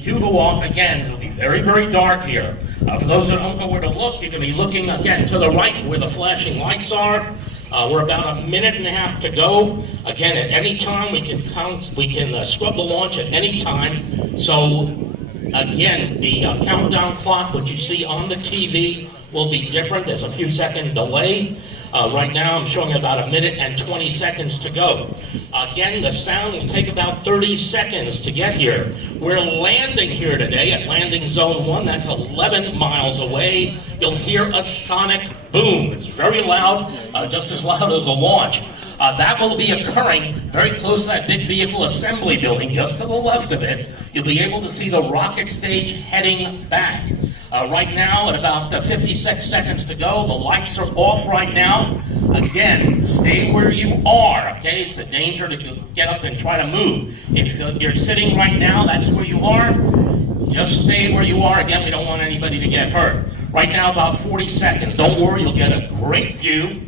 do go off again. It'll be very, very dark here. For those that don't know where to look, you can be looking again to the right where the flashing lights are. We're about a minute and a half to go. Again, at any time we can scrub the launch at any time. So again, the countdown clock, what you see on the TV, will be different. There's a few second delay. Right now I'm showing about a minute and 20 seconds to go. Again, the sound will take about 30 seconds to get here. We're landing here today at landing zone 1. That's 11 miles away. You'll hear a sonic boom. It's very loud, just as loud as a launch. That will be occurring very close to that big vehicle assembly building, just to the left of it. You'll be able to see the rocket stage heading back. Right now, at about 56 seconds to go, the lights are off right now. Again, stay where you are, okay? It's a danger to get up and try to move. If you're sitting right now, that's where you are. Just stay where you are. Again, we don't want anybody to get hurt. Right now, about 40 seconds. Don't worry, you'll get a great view.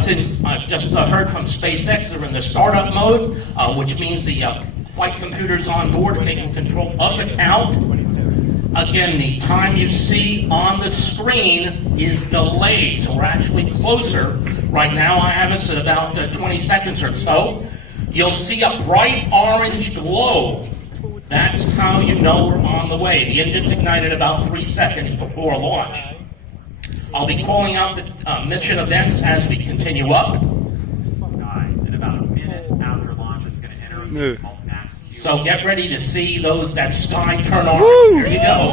Since I've just heard from SpaceX, they're in the startup mode, which means the flight computers on board are taking control of the count. Again, the time you see on the screen is delayed, so we're actually closer. Right now, I have us at about 20 seconds or so. You'll see a bright orange glow. That's how you know we're on the way. The engine's ignited about 3 seconds before launch. I'll be calling out the mission events as we continue up. In about a minute after launch, it's going to enter a phase called max Q. So get ready to see that sky turn orange. There you go.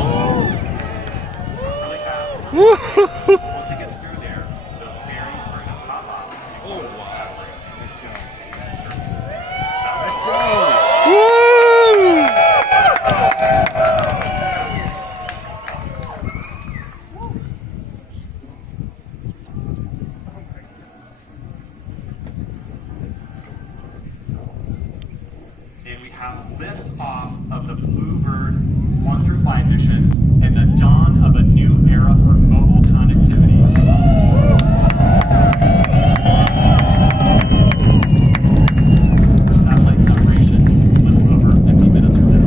It's going really fast. Once it gets through there, those fairies are going to pop up and explode the satellite. It's going to continue its journey in space. Let's go! And we have lift off of the BlueBird 1 through 5 mission and the dawn of a new era for mobile connectivity. For satellite separation, a little over 50 minutes from now.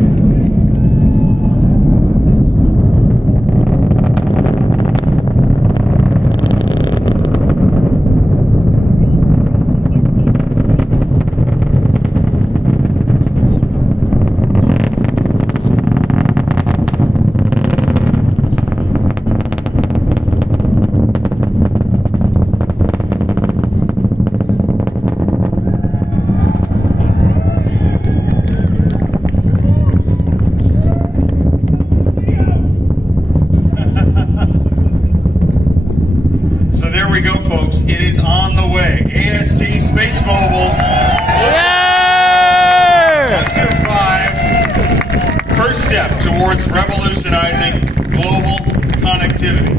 So there we go, folks. It is on the way. AST SpaceMobile. Yeah! 1 through 5. First step towards revolutionizing global connectivity.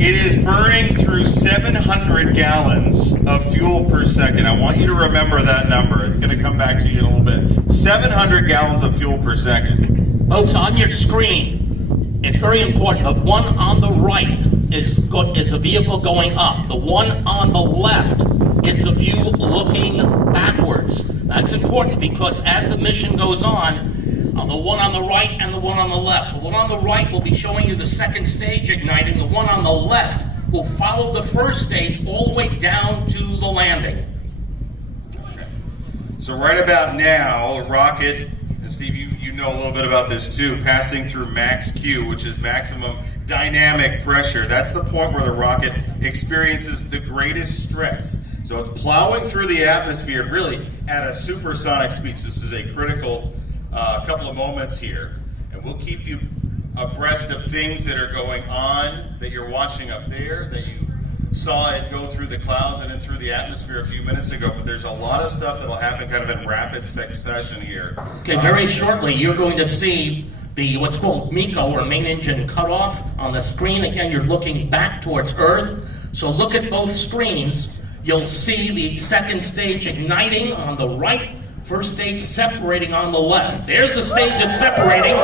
It is burning through 700 gallons of fuel per second. I want you to remember that number. It's going to come back to you in a little bit. 700 gallons of fuel per second. Folks, on your screen, it's very important. The one on the right is the vehicle going up. The one on the left is the view looking backwards. That's important because as the mission goes on, the one on the right and the one on the left. The one on the right will be showing you the second stage igniting. The one on the left will follow the first stage all the way down to the landing. So right about now, a rocket, and Steve, you know a little bit about this too, passing through max Q, which is maximum dynamic pressure. That's the point where the rocket experiences the greatest stress. So it's plowing through the atmosphere really at a supersonic speed. So this is a critical couple of moments here. And we'll keep you abreast of things that are going on, that you're watching up there, that you saw it go through the clouds and then through the atmosphere a few minutes ago. But there's a lot of stuff that'll happen kind of in rapid succession here. Okay, very shortly you're going to see the what's called MECO, or main engine cutoff, on the screen. Again, you're looking back towards Earth. So look at both screens. You'll see the second stage igniting on the right, first stage separating on the left. There's the stage that's separating.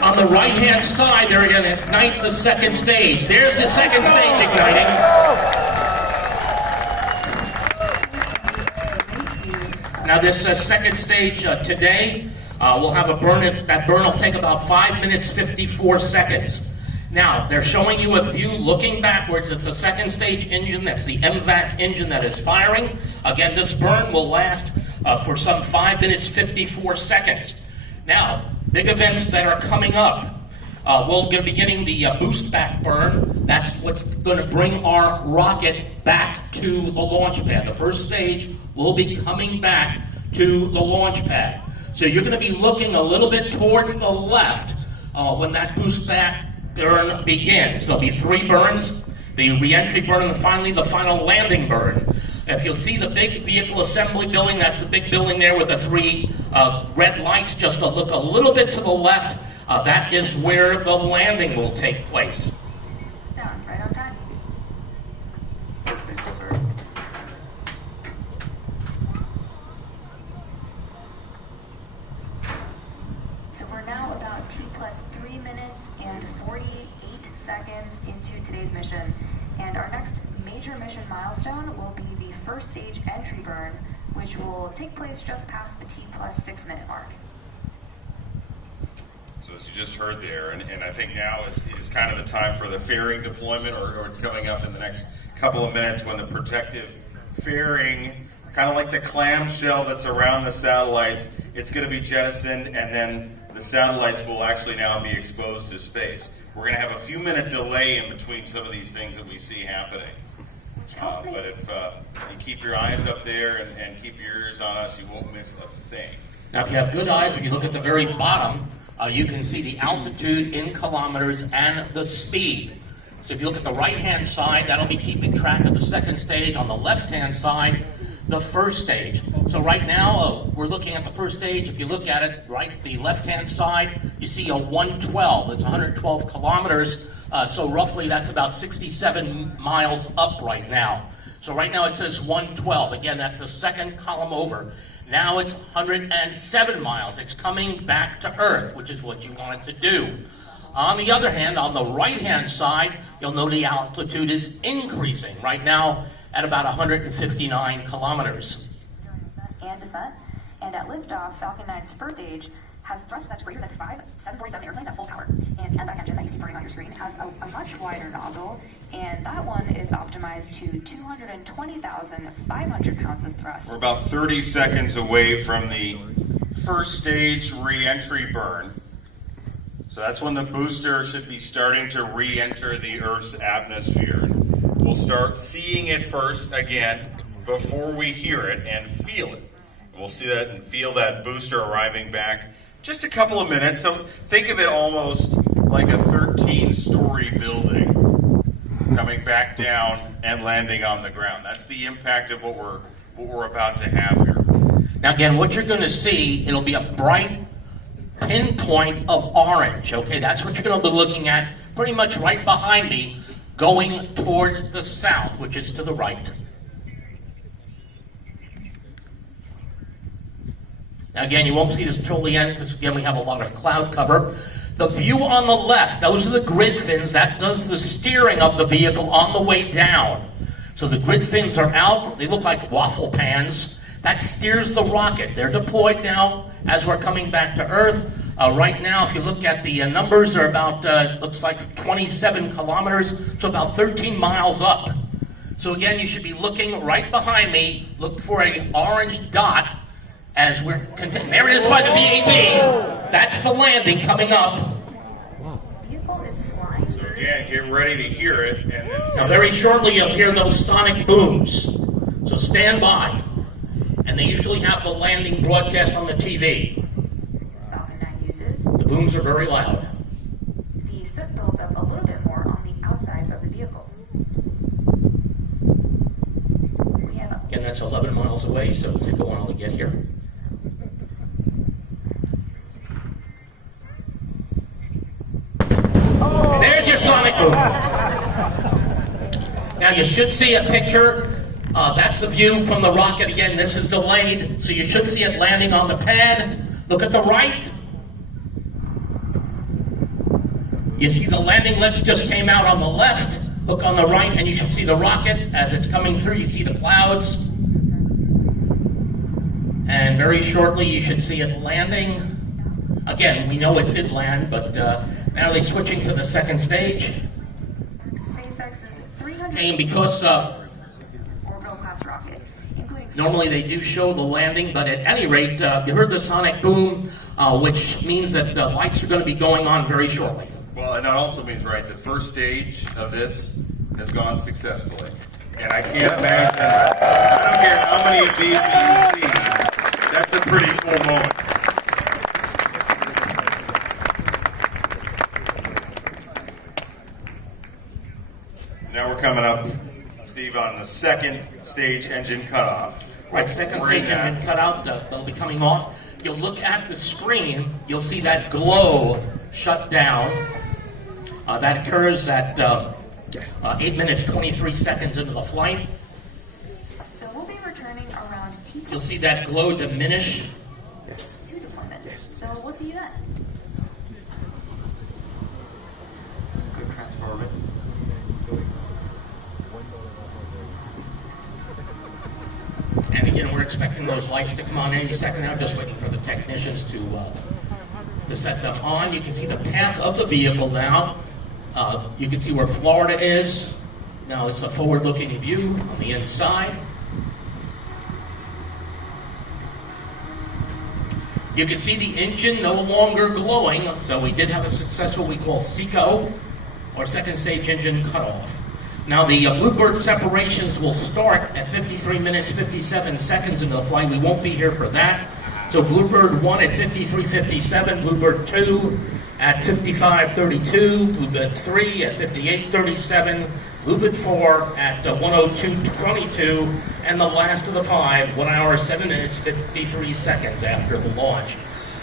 On the right-hand side, they're going to ignite the second stage. There's the second stage igniting. Now this second stage today, we'll have a burn. That burn will take about 5 minutes, 54 seconds. Now, they're showing you a view looking backwards. It's a second stage engine. That's the MVAC engine that is firing. Again, this burn will last for some 5 minutes, 54 seconds. Now, big events that are coming up. We'll be beginning the boost back burn. That's what's going to bring our rocket back to the launch pad. The first stage will be coming back to the launch pad. So you're going to be looking a little bit towards the left when that boost back burn begins. There'll be 3 burns, the re-entry burn, and finally the final landing burn. If you'll see the big vehicle assembly building, that's the big building there with the 3 red lights. Just to look a little bit to the left, that is where the landing will take place. Down, right on time. So we're now about T plus 3 minutes and 48 seconds into today's mission. And our next major mission milestone will be the first stage entry burn, which will take place just past the T plus 6 minute mark. So as you just heard there, and I think now is kind of the time for the fairing deployment, or it's coming up in the next couple of minutes when the protective fairing, kind of like the clamshell that's around the satellites, it's going to be jettisoned, and then the satellites will actually now be exposed to space. We're going to have a few minute delay in between some of these things that we see happening. But if you keep your eyes up there and keep your ears on us, you won't miss a thing. Now, if you have good eyes, if you look at the very bottom, you can see the altitude in kilometers and the speed. So if you look at the right-hand side, that'll be keeping track of the second stage. On the left-hand side, the first stage. So right now, we're looking at the first stage. If you look at it, right, the left-hand side, you see a 112. It's 112 kilometers. So roughly, that's about 67 miles up right now. So right now, it says 112. Again, that's the second column over. Now it's 107 miles. It's coming back to Earth, which is what you want it to do. On the other hand, on the right-hand side, you'll know the altitude is increasing. Right now, at about 159 kilometers. And descent. And at liftoff, Falcon 9's first stage has thrust that's greater than 5 747 airplanes at full power. And the MVAC engine that you see burning on your screen has a much wider nozzle, and that one is optimized to 220,500 pounds of thrust. We're about 30 seconds away from the first stage re-entry burn. So that's when the booster should be starting to re-enter the Earth's atmosphere. We'll start seeing it first again before we hear it and feel it. We'll see that and feel that booster arriving back just a couple of minutes. So think of it almost like a 13-story building coming back down and landing on the ground. That's the impact of what we're about to have here. Now again, what you're going to see, it'll be a bright pinpoint of orange. Okay, that's what you're going to be looking at pretty much right behind me, going towards the south, which is to the right. Now again, you won't see this until the end because again we have a lot of cloud cover. The view on the left, those are the grid fins. That does the steering of the vehicle on the way down. So the grid fins are out. They look like waffle pans. That steers the rocket. They're deployed now as we're coming back to Earth. Right now, if you look at the numbers, are about, looks like 27 kilometers, so about 13 miles up. So again, you should be looking right behind me. Look for an orange dot as we're continuing. There it is by the VAB. That's the landing coming up. Vehicle is flying. So again, get ready to hear it. And then Now very shortly you'll hear those sonic booms. So stand by. And they usually have the landing broadcast on the TV. Falcon 9 uses. The booms are very loud. The soot builds up a little bit more on the outside of the vehicle. We have a Again, that's 11 miles away, so it's going to go on to get here. There's your sonic boom. Now you should see a picture. That's the view from the rocket. Again, this is delayed, so you should see it landing on the pad. Look at the right. You see the landing lips just came out on the left. Look on the right, and you should see the rocket as it's coming through. You see the clouds. And very shortly you should see it landing. Again, we know it did land, but now they're switching to the second stage. SpaceX's 300 And because orbital class rocket, including normally they do show the landing, but at any rate, you heard the sonic boom, which means that the lights are going to be going on very shortly. Well, and that also means, right, the first stage of this has gone successfully. And I can't imagine, I don't care how many of these that you see, that's a pretty cool moment. Now we're coming up, Steve, on the second stage engine cutoff. Right, second We're in stage that. engine cut out, they'll be coming off. You'll look at the screen, you'll see that glow shut down. That occurs at 8 minutes, 23 seconds into the flight. so we'll be returning around T You'll see that glow diminish. to deployment. So we'll see you then. Good transfer orbit. And again, we're expecting those lights to come on any second now, just waiting for the technicians to set them on. You can see the path of the vehicle now. You can see where Florida is. Now it's a forward-looking view on the inside. You can see the engine no longer glowing, so we did have a successful, we call SECO, or second stage engine cutoff. Now the BlueBird separations will start at 53 minutes, 57 seconds into the flight. We won't be here for that. So BlueBird 1 at 53:57, BlueBird 2 at 55:32, BlueBird 3 at 58:37, BlueBird 4 at 1:02:22, and the last of the 5, 1 hour, 7 minutes, 53 seconds after the launch.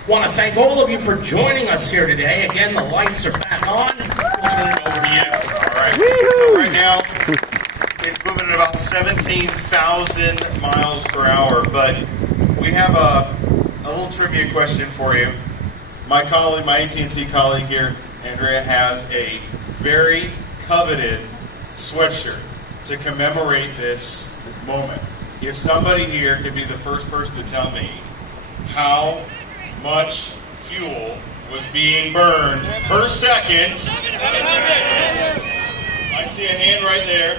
Want to thank all of you for joining us here today. Again, the lights are back on. We'll turn it over to you. All right. So right now, it's moving at about 17,000 miles per hour, but we have a little trivia question for you. My colleague, my AT&T colleague here, Andrea, has a very coveted sweatshirt to commemorate this moment. If somebody here could be the first person to tell me how much fuel was being burned per second. I see a hand right there.